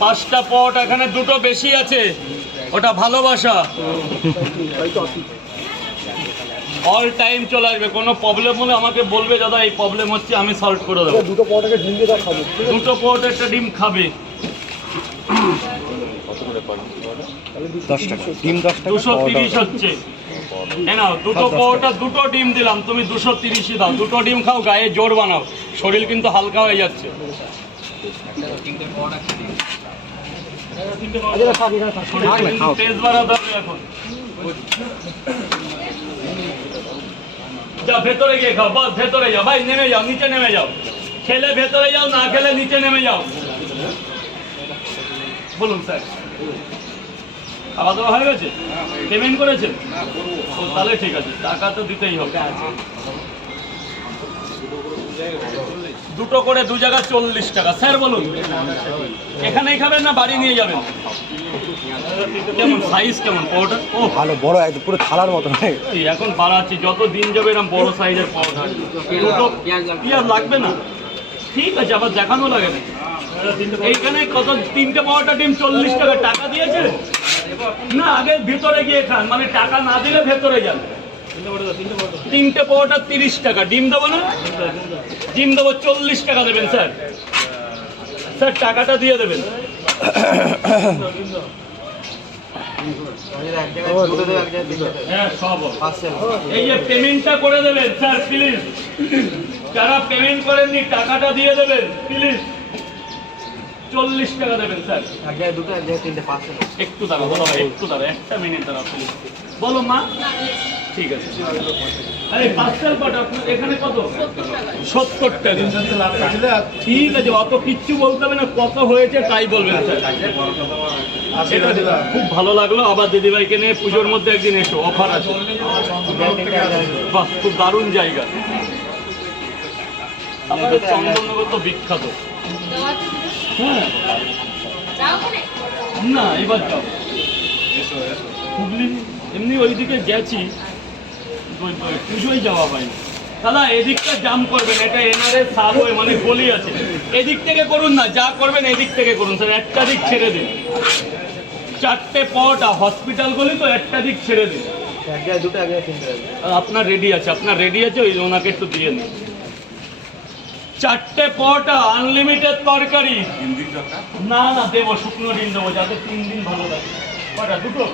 পাঁচটা পট এখানে দুটো বেশি আছে। ওটা ভালোবাসা। অল টাইম চলে আসবে কোনো প্রবলেম হলে আমাকে বলবে দাদা এই প্রবলেম হচ্ছে আমি সলভ করে দেবো। দুটো পটাকে ঝিল দিয়ে খাব দুটো পট একটা ডিম খাবে দশ ডিম তিরিশ হচ্ছে। নাও দুটো পরোটা দুটো ডিম দিলাম তুমি দুশো তিরিশই দাও। দুটো ডিম খাও গায়ে জোর বানাও। শরীর কিন্তু হালকা হয়ে যাচ্ছে। শরীরে কিন্তু তেজ বাড়াতে হবে এখন। যা ভেতরে গিয়ে খাও, বাস, ভেতরে যাও। ভাই, নেমে যাও, নিচে নেমে যাও। খেলে ভেতরে যাও, না খেলে নিচে নেমে যাও। বলুন, স্যার। খাওয়া দাওয়া হয়ে গেছে? পেমেন্ট করেছেন? তাহলে ঠিক আছে, টাকা তো দিতেই হবে। দুটো করে দু জায়গা চল্লিশ টাকা। স্যার, বলুন। এখানেই খাবেন না বাড়ি নিয়ে যাবেন? কেমন? সাইজ কেমন? পরোটা ও ভালো বড় একদম পুরো থালার মতো এখন বাড়াচ্ছি যত দিন যাবে এরকম বড় সাইজের দুটো পেঁয়াজ লাগবে না? ঠিক আছে আবার দেখানো লাগে না। এইখানে কত তিনটে পরোটা ডিম চল্লিশ টাকা টাকা দিয়েছে? না আগে ভিতরে গিয়ে খান মানে টাকা না দিলে ভেতরে যান। তিনটে পরোটা তিরিশ টাকা ডিম দেবো না? ডিম দেবো চল্লিশ টাকা দেবেন স্যার। স্যার টাকাটা দিয়ে দেবেন। এই যে করে দেবেন যারা পেমেন্ট করেননি টাকাটা দিয়ে দেবেন প্লিজ চল্লিশ টাকা দেবেন স্যার। একটু দাঁড়া বলো একটু দাঁড়া একটা মিনিট দাঁড়া বলো মা। ঠিক আছে। আরে আপনার এখানে কত? সত্তর টাকা। ঠিক আছে অত কিচ্ছু বলতে হবে না কত হয়েছে তাই বলবেন স্যার। খুব ভালো লাগল। আবার দিদিভাইকে নিয়ে পুজোর মধ্যে একদিন এসো অফার আছে। বাহ খুব দারুণ জায়গা। আমাদের চন্দননগর তো বিখ্যাত। হ্যাঁ না এবার যাও। হুগলি এমনি ওইদিকে গেছি। পুজোয় যাওয়া হয়নি। দাদা এদিকটা জাম করবেন এটা এনারে সাবওয়ে মানে গলি আছে। এদিক থেকে করুন না যা করবেন এদিক থেকে করুন স্যার একটা দিক ছেড়ে দিন। চারটে পট হসপিটাল গলি তো একটা দিক ছেড়ে দিন। আপনার রেডি আছে আপনার রেডি আছে ওই ওনাকে একটু দিয়ে নিন চারটে পটা আনলিমিটেড তরকারি। না না দেবো শুকনো ডিম দেবো যাতে তিন দিন ভালো থাকে কটা দুটো।